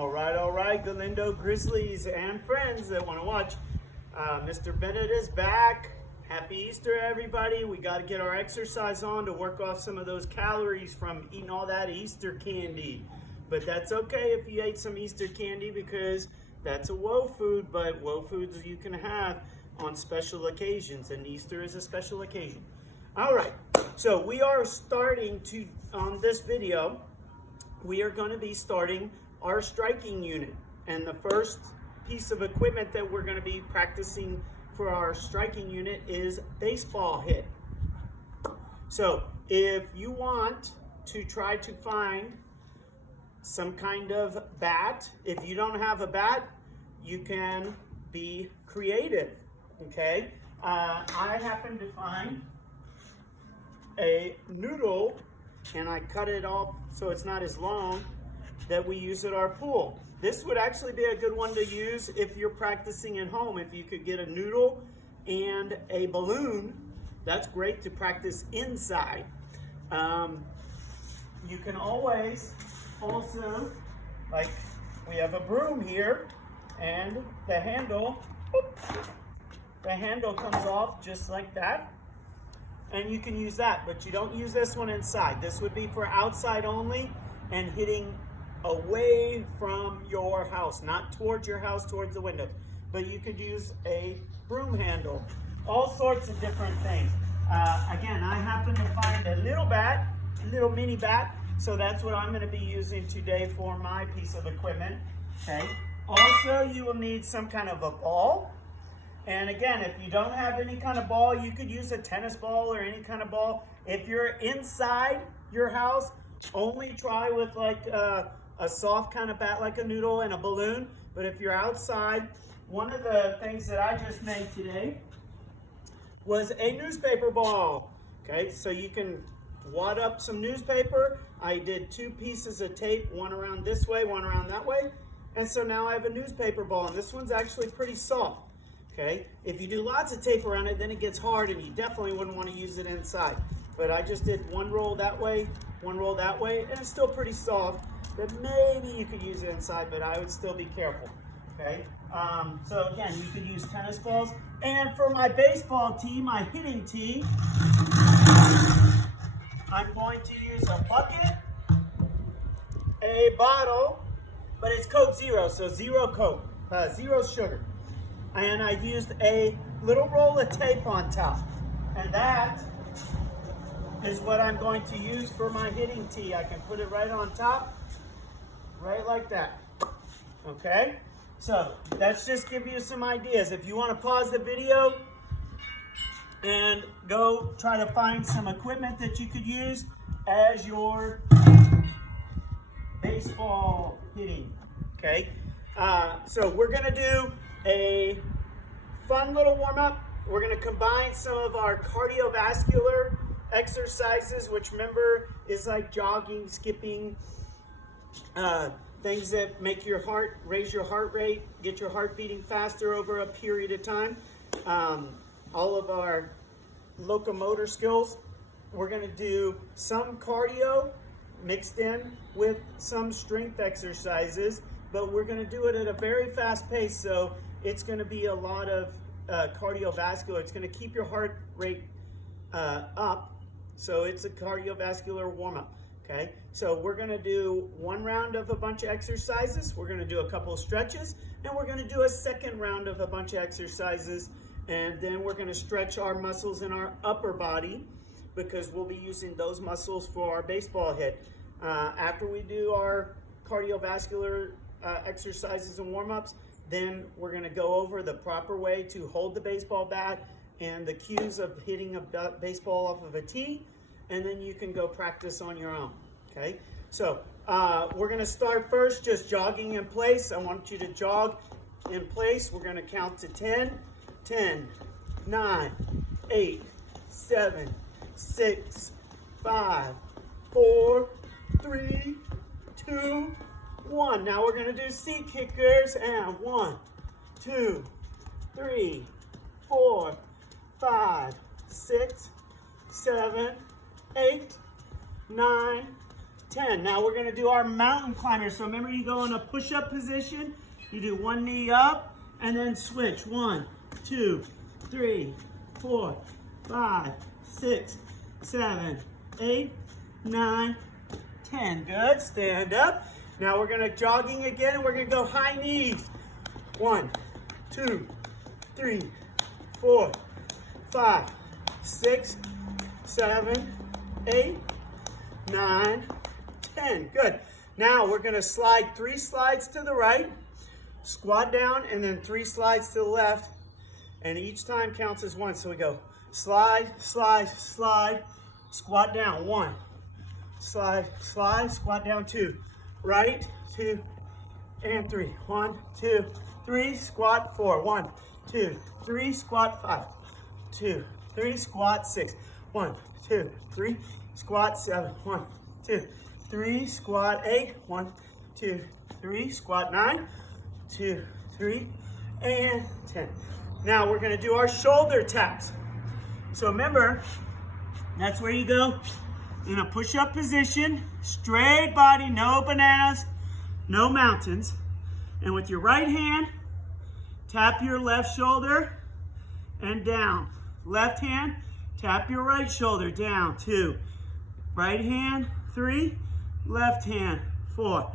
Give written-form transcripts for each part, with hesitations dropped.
All right, Galindo Grizzlies and friends that want to watch. Mr. Bennett is back. Happy Easter, everybody. We got to get our exercise on to work off some of those calories from eating all that Easter candy. But that's okay if you ate some Easter candy because that's a woe food, but woe foods you can have on special occasions, and Easter is a special occasion. All right, so we are starting to, on this video, we are going to be starting our striking unit. And the first piece of equipment that we're going to be practicing for our striking unit is baseball hit. So if you want to try to find some kind of bat, if you don't have a bat, you can be creative, okay? I happen to find a noodle, and I cut it off so it's not as long, that we use at our pool. This would actually be a good one to use if you're practicing at home. If you could get a noodle and a balloon, that's great to practice inside. You can always also, like we have a broom here, and the handle comes off just like that. And you can use that, but you don't use this one inside. This would be for outside only and hitting away from your house, not towards your house, towards the window. But you could use a broom handle, all sorts of different things. Again, I happen to find a little bat, a little mini bat, so that's what I'm going to be using today for my piece of equipment. Okay. Also, you will need some kind of a ball. And again, if you don't have any kind of ball, you could use a tennis ball or any kind of ball. If you're inside your house, only try with like a soft kind of bat like a noodle and a balloon. But if you're outside, one of the things that I just made today was a newspaper ball. Okay, so you can wad up some newspaper. I did 2 pieces of tape, one around this way, one around that way. And so now I have a newspaper ball, and this one's actually pretty soft. Okay, if you do lots of tape around it, then it gets hard, and you definitely wouldn't want to use it inside. But I just did one roll that way, one roll that way, and it's still pretty soft. But maybe you could use it inside, but I would still be careful. Okay, so again, you could use tennis balls. And for my baseball tee, my hitting tee, I'm going to use a bucket, a bottle, but it's Coke Zero, so zero Coke, zero sugar. And I used a little roll of tape on top. And that is what I'm going to use for my hitting tee. I can put it right on top, right like that. Okay? So, that's just give you some ideas. If you want to pause the video and go try to find some equipment that you could use as your baseball hitting. Okay? So, we're going to do a fun little warm-up. We're going to combine some of our cardiovascular exercises, which remember is like jogging, skipping, things that make your heart, raise your heart rate, get your heart beating faster over a period of time. All of our locomotor skills. We're going to do some cardio mixed in with some strength exercises, but we're going to do it at a very fast pace, so it's going to be a lot of cardiovascular. It's going to keep your heart rate up, so it's a cardiovascular warm-up. Okay, so we're going to do one round of a bunch of exercises. We're going to do a couple of stretches, and we're going to do a second round of a bunch of exercises, and then we're going to stretch our muscles in our upper body because we'll be using those muscles for our baseball hit. After we do our cardiovascular exercises and warm-ups, then we're going to go over the proper way to hold the baseball bat and the cues of hitting a baseball off of a tee, and then you can go practice on your own. Okay, so we're going to start first just jogging in place. I want you to jog in place. We're going to count to 10. 10, 9, 8, 7, 6, 5, 4, 3, 2, 1. Now we're going to do seat kickers, and 1, 2, 3, 4, 5, 6, 7, 8, 9, 10. Now we're gonna do our mountain climber. So remember, you go in a push-up position, you do one knee up, and then switch. 1, 2, 3, 4, 5, 6, 7, 8, 9, 10. Good, stand up. Now we're gonna jogging again, and we're gonna go high knees. 1, 2, 3, 4, 5, 6, 7, 8, 9, 10. Good. Now we're going to slide 3 slides to the right, squat down, and then 3 slides to the left. And each time counts as 1. So we go slide, slide, slide, squat down. 1. Slide, slide, squat down. 2. Right, 2, and 3. 1, 2, 3, squat 4. 1, 2, 3, squat 5. 2, 3, squat 6. 1, 2, 3, squat 7. 1, 2, 3, squat 8. 1, 2, 3, squat 9. 2, 3, and 10. Now we're going to do our shoulder taps. So remember, that's where you go in a push-up position, straight body, no bananas, no mountains. And with your right hand, tap your left shoulder and down. Left hand, tap your right shoulder down. 2. Right hand, 3. Left hand, 4.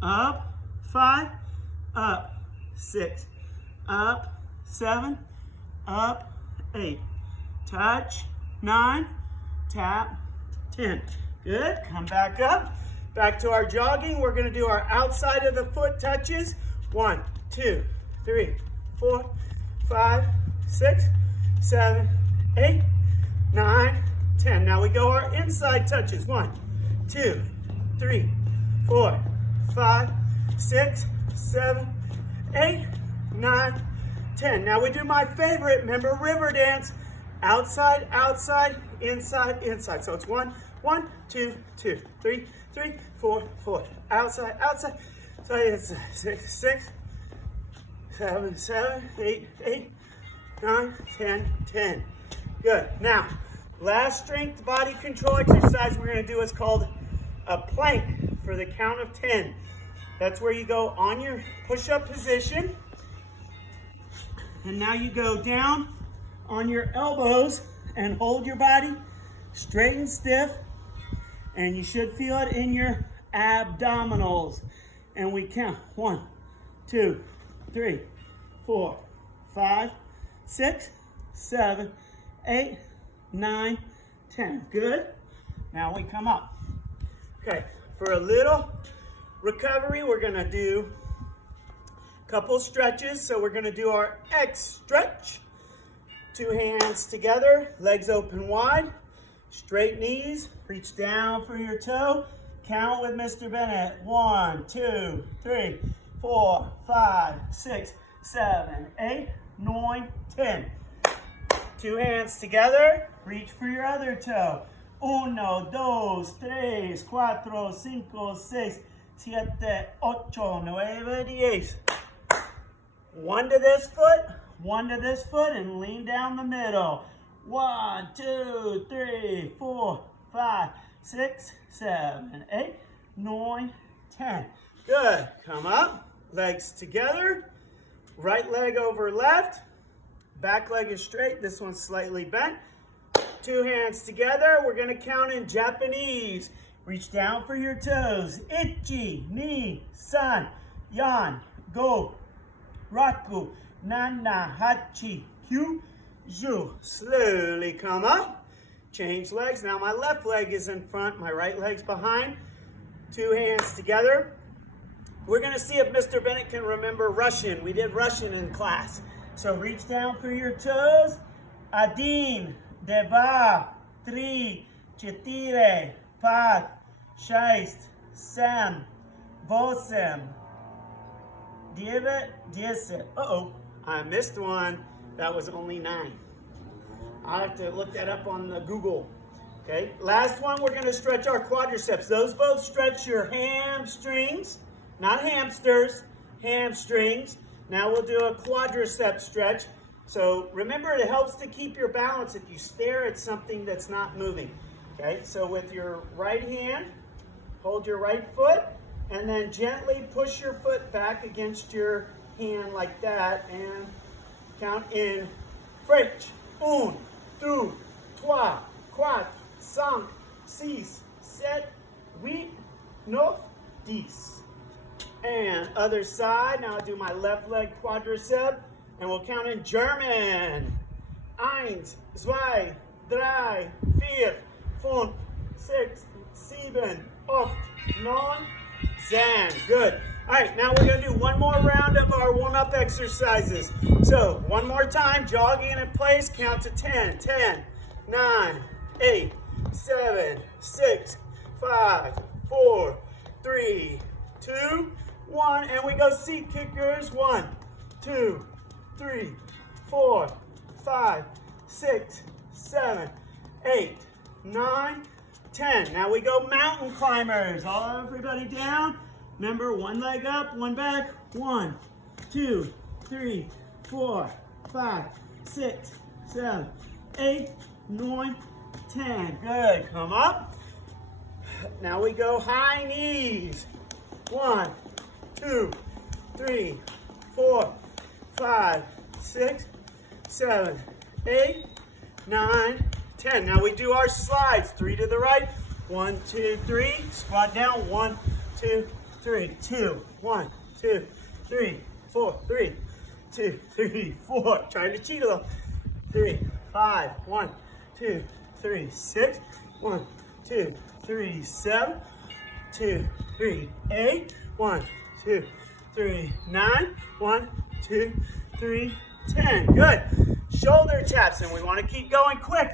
Up, 5. Up, 6. Up, 7. Up, 8. Touch, 9. Tap, 10. Good. Come back up. Back to our jogging. We're going to do our outside of the foot touches. 1, 2, 3, 4, 5, 6, 7, 8, 9, 10. Now we go our inside touches. 1, 2, 3, 4, 5, 6, 7, 8, 9, 10. Now we do my favorite, remember, river dance. Outside, outside, inside, inside. So it's 1, 1, 2, 2, 3, 3, 4, 4. Outside, outside. So it's 6, 6, 7, 7, 8, 8, 9, 10, 10. Good. Now, last strength body control exercise we're going to do is called a plank for the count of 10. That's where you go on your push-up position. And now you go down on your elbows and hold your body straight and stiff. And you should feel it in your abdominals. And we count 1, 2, 3, 4, 5, 6, 7, 8, 9, 10. Good. Now we come up. Okay, for a little recovery, we're going to do a couple stretches. So we're going to do our X stretch. 2 hands together, legs open wide, straight knees, reach down for your toe. Count with Mr. Bennett. 1, 2, 3, 4, 5, 6, 7, 8, 9, 10. 2 hands together, reach for your other toe. 1, 2, 3, 4, 5, 6, 7, 8, 9, 10. 1 to this foot, 1 to this foot, and lean down the middle. 1, 2, 3, 4, 5, 6, 7, 8, 9, 10. Good. Come up. Legs together. Right leg over left. Back leg is straight. This one's slightly bent. 2 hands together. We're going to count in Japanese. Reach down for your toes. Ichi, ni, san, yan, go, raku, nana, hachi, kyu, ju. Slowly come up. Change legs. Now my left leg is in front. My right leg's behind. 2 hands together. We're going to see if Mr. Bennett can remember Russian. We did Russian in class. So reach down for your toes. 1, 2, 3, 4, 5, 6, 7, 8, 9, 10. Uh-oh, I missed one. That was only 9. I'll have to look that up on the Google. Okay, last one, we're going to stretch our quadriceps. Those both stretch your hamstrings, not hamsters, hamstrings. Now we'll do a quadricep stretch. So remember, it helps to keep your balance if you stare at something that's not moving. Okay, so with your right hand, Hold your right foot, and then gently push your foot back against your hand like that, and count in French. 1, 2, 3, 4, 5, 6, 7, 8, 9, 10. And other side. Now I'll do my left leg quadricep, and we'll count in German. 1, 2, 3, 4, 5, 6, 7, 8, 9, 10. Good. All right, now we're going to do one more round of our warm-up exercises. So one more time, jogging in place, count to 10. 10, 9, 8, 7, 6, 5, 4, 3, 2, 1. And we go seat kickers. 1, 2, 3, 4, 5, 6, 7, 8, 9, 10. Now we go mountain climbers. All everybody down. Remember, one leg up, one back. 1, 2, 3, 4, 5, 6, 7, 8, 9, 10. Good. Come up. Now we go high knees. 1, 2, 3, 4, 5, 6, 7, 8, 9, 10. Now we do our slides. 3 to the right. 1, 2, 3. Squat down. 1, 2, 3. 2. 1, 2, 3, 4. 3, 2, 3, 4. Trying to cheat a little. 3, 5. 1, 2, 3, 6. 1, 2, 3, 7. 2, 3, 8. 1, 2, 3, 9. 1, 2, 3, 10. Good. Shoulder taps, and we want to keep going quick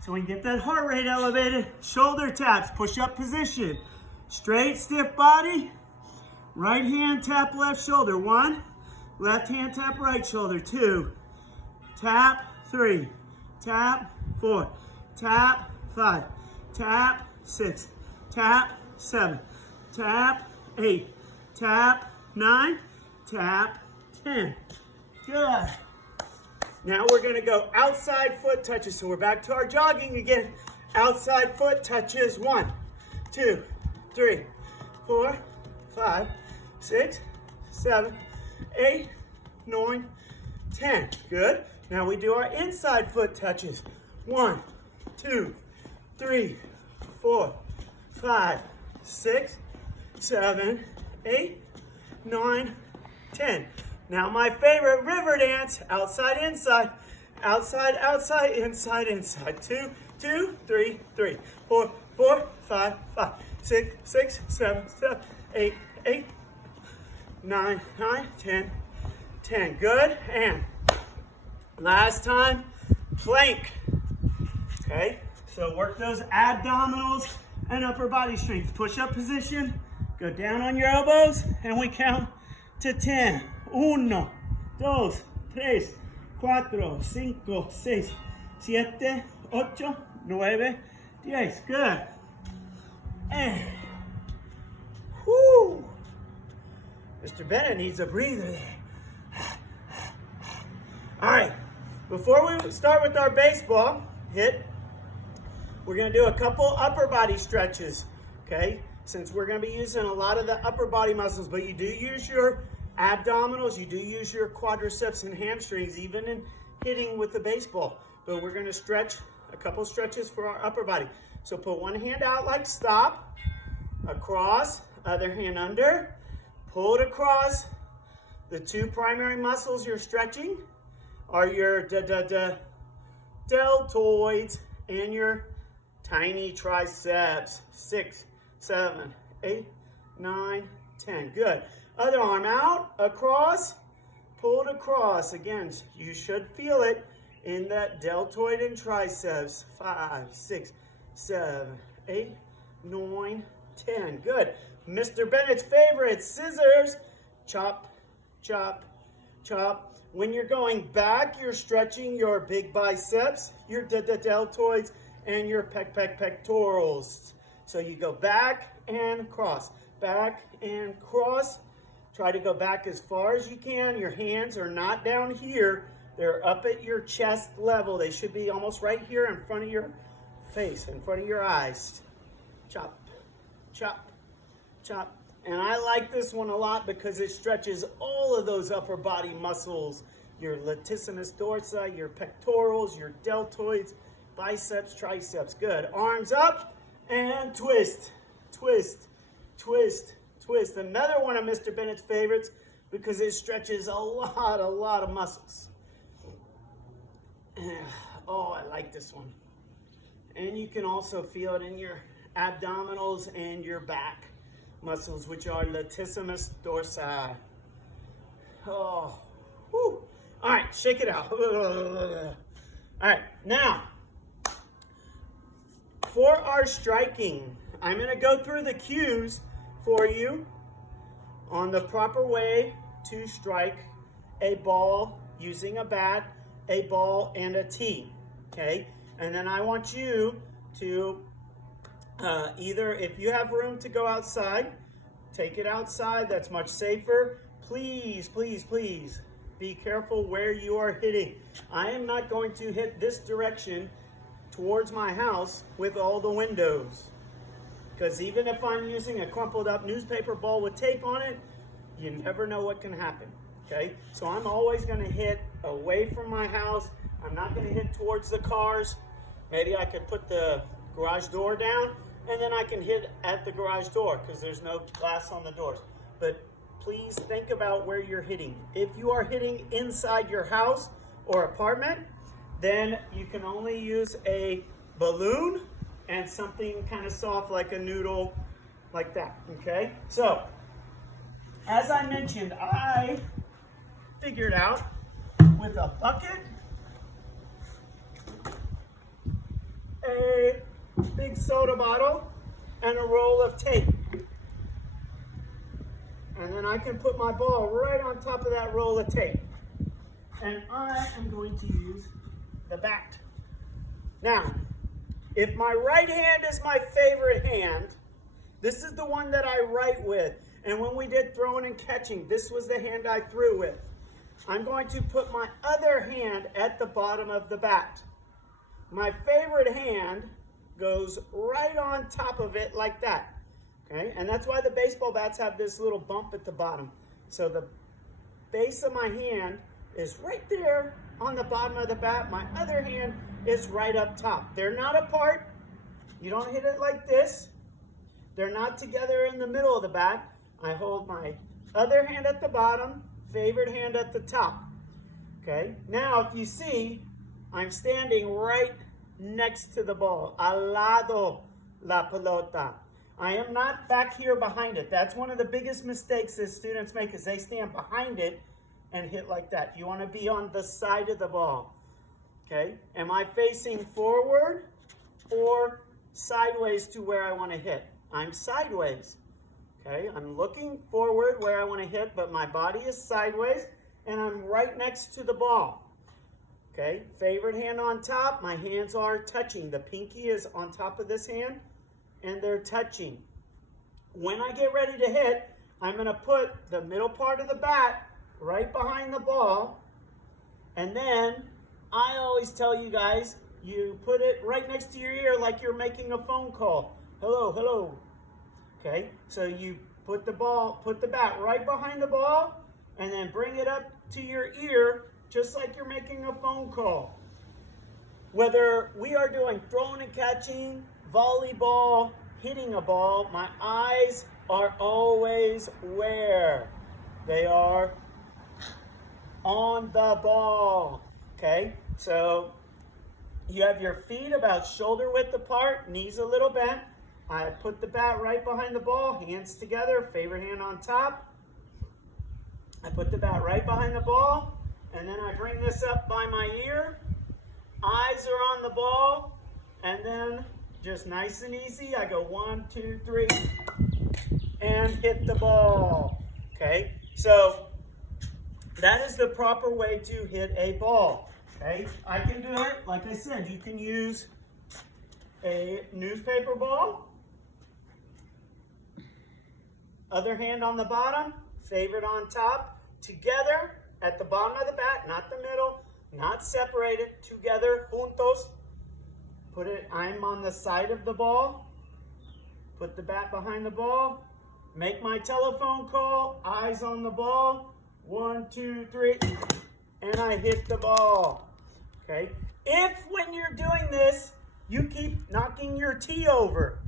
so we can get that heart rate elevated. Shoulder taps, push-up position. Straight, stiff body. Right hand tap left shoulder. 1. Left hand tap right shoulder. 2. Tap 3. Tap 4. Tap 5. Tap 6. Tap 7. Tap 8. Tap 9. Tap 10. Good. Now we're going to go outside foot touches. So we're back to our jogging again. Outside foot touches. 1, 2, 3, 4, 5, 6, 7, 8, 9, 10. Good. Now we do our inside foot touches. 1, 2, 3, 4, 5, 6, 7, 8, 9, 10. Now my favorite river dance, outside, inside, outside, outside, inside, inside. 2, 2, 3, 3, 4, 4, 5, 5, 6, 6, 7, 7, 8, 8, 9, 9, 10, 10. Good. And last time, plank. Okay, so work those abdominals and upper body strength. Push-up position, go down on your elbows, and we count to 10. 1, 2, 3, 4, 5, 6, 7, 8, 9, 10. Good. And, whoo. Mr. Bennett needs a breather there. All right, before we start with our baseball hit, we're going to do a couple upper body stretches, okay? Since we're going to be using a lot of the upper body muscles, but you do use your abdominals, you do use your quadriceps and hamstrings, even in hitting with the baseball. But we're going to stretch a couple stretches for our upper body. So put one hand out like stop, across, other hand under, pull it across. The two primary muscles you're stretching are your deltoids and your tiny triceps. 6, 7, 8, 9, 10. Good. Other arm out, across, pulled across. Again, you should feel it in that deltoid and triceps. 5, 6, 7, 8, 9, 10. Good. Mr. Bennett's favorite, scissors. Chop, chop, chop. When you're going back, you're stretching your big biceps, your deltoids, and your pectorals. So you go back and cross, back and cross. Try to go back as far as you can. Your hands are not down here. They're up at your chest level. They should be almost right here in front of your face, in front of your eyes. Chop, chop, chop. And I like this one a lot because it stretches all of those upper body muscles. Your latissimus dorsi, your pectorals, your deltoids, biceps, triceps. Good. Arms up and twist, twist, twist, twist. Another one of Mr. Bennett's favorites because it stretches a lot of muscles. Oh, I like this one. And you can also feel it in your abdominals and your back muscles, which are latissimus dorsi. Oh, whew. All right, shake it out. All right, now, for our striking, I'm gonna go through the cues for you on the proper way to strike a ball using a bat, a ball, and a tee, okay? And then I want you to either, if you have room to go outside, take it outside. That's much safer. Please, please, please be careful where you are hitting. I am not going to hit this direction towards my house with all the windows, because even if I'm using a crumpled up newspaper ball with tape on it, you never know what can happen, okay? So I'm always going to hit away from my house. I'm not going to hit towards the cars. Maybe I could put the garage door down, and then I can hit at the garage door because there's no glass on the doors. But please think about where you're hitting. If you are hitting inside your house or apartment, then you can only use a balloon and something kind of soft like a noodle, like that, okay? So, as I mentioned, I figured out with a bucket, a big soda bottle, and a roll of tape. And then I can put my ball right on top of that roll of tape. And I am going to use the bat. Now, if my right hand is my favorite hand, this is the one that I write with. And when we did throwing and catching, this was the hand I threw with. I'm going to put my other hand at the bottom of the bat. My favorite hand goes right on top of it like that. Okay? And that's why the baseball bats have this little bump at the bottom. So the base of my hand is right there on the bottom of the bat. My other hand is right up top. They're not apart. You don't hit it like this. They're not together in the middle of the bat. I hold my other hand at the bottom, favorite hand at the top. Okay? Now, if you see, I'm standing right next to the ball. Al lado la pelota. I am not back here behind it. That's one of the biggest mistakes that students make, is they stand behind it and hit like that. You want to be on the side of the ball. Okay? Am I facing forward or sideways to where I want to hit? I'm sideways. Okay? I'm looking forward where I want to hit, but my body is sideways, and I'm right next to the ball. Okay? Favorite hand on top. My hands are touching. The pinky is on top of this hand, and they're touching. When I get ready to hit, I'm going to put the middle part of the bat right behind the ball, and then I always tell you guys, you put it right next to your ear like you're making a phone call. Hello, hello. Okay, so you put the bat right behind the ball, and then bring it up to your ear just like you're making a phone call. Whether we are doing throwing and catching, volleyball, hitting a ball, my eyes are always where? They are on the ball. Okay, so you have your feet about shoulder width apart, knees a little bent. I put the bat right behind the ball, hands together, favorite hand on top. I put the bat right behind the ball, and then I bring this up by my ear. Eyes are on the ball, and then just nice and easy, I go 1, 2, 3, and hit the ball. Okay, so that is the proper way to hit a ball. Okay, I can do it, like I said, you can use a newspaper ball. Other hand on the bottom, favorite on top, together at the bottom of the bat, not the middle, not separated, together, juntos. Put it, I'm on the side of the ball. Put the bat behind the ball, make my telephone call, eyes on the ball, 1, 2, 3, and I hit the ball. Okay? If when you're doing this, you keep knocking your tee over,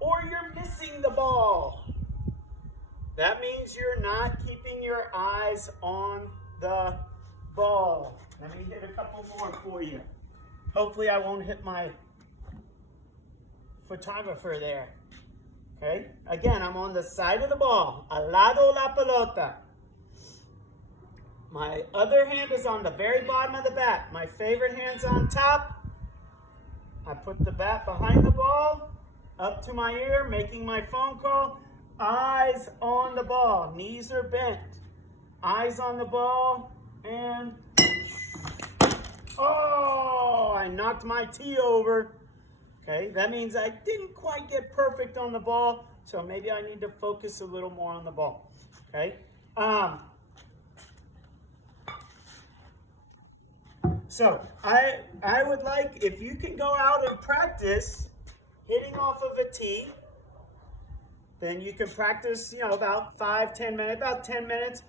or you're missing the ball, that means you're not keeping your eyes on the ball. Let me hit a couple more for you. Hopefully I won't hit my photographer there. Okay? Again, I'm on the side of the ball. Al lado la pelota. My other hand is on the very bottom of the bat. My favorite hand's on top. I put the bat behind the ball, up to my ear, making my phone call. Eyes on the ball. Knees are bent. Eyes on the ball. And, oh, I knocked my tee over. Okay, that means I didn't quite get perfect on the ball, so maybe I need to focus a little more on the ball. Okay. So I would like, if you can go out and practice hitting off of a tee, then you can practice, about 10 minutes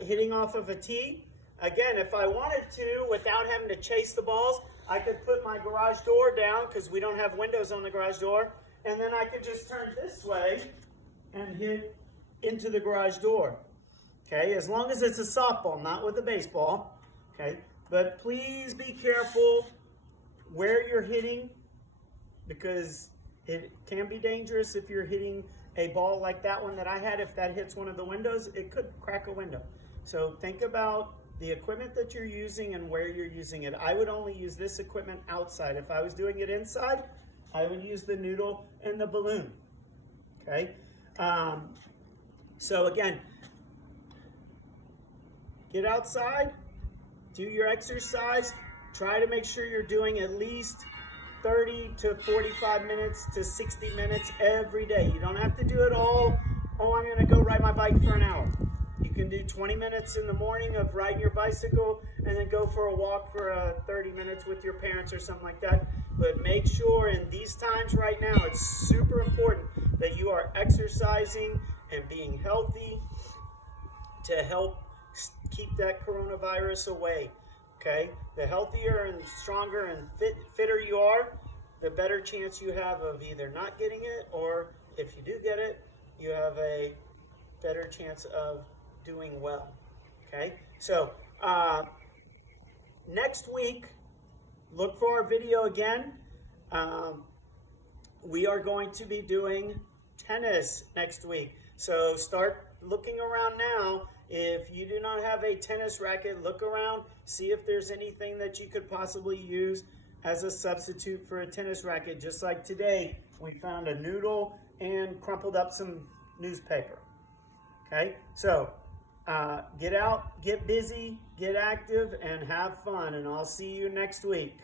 hitting off of a tee. Again, if I wanted to, without having to chase the balls, I could put my garage door down because we don't have windows on the garage door, and then I could just turn this way and hit into the garage door. Okay, as long as it's a softball, not with a baseball. Okay, but please be careful where you're hitting, because it can be dangerous if you're hitting a ball like that one that I had. If that hits one of the windows, it could crack a window. So think about the equipment that you're using and where you're using it. I would only use this equipment outside. If I was doing it inside, I would use the noodle and the balloon. Okay? So again, get outside, do your exercise, try to make sure you're doing at least 30 to 45 minutes to 60 minutes every day. You don't have to do it all. Oh, I'm going to go ride my bike for an hour. You can do 20 minutes in the morning of riding your bicycle and then go for a walk for 30 minutes with your parents or something like that. But make sure in these times right now, it's super important that you are exercising and being healthy to help keep that coronavirus away. Okay? The healthier and stronger and fitter you are, the better chance you have of either not getting it, or if you do get it, you have a better chance of doing well. Okay? So, next week, look for our video again. We are going to be doing tennis next week. So start looking around now. If you do not have a tennis racket, look around, see if there's anything that you could possibly use as a substitute for a tennis racket. Just like today, we found a noodle and crumpled up some newspaper. Okay, so get out, get busy, get active, and have fun. And I'll see you next week.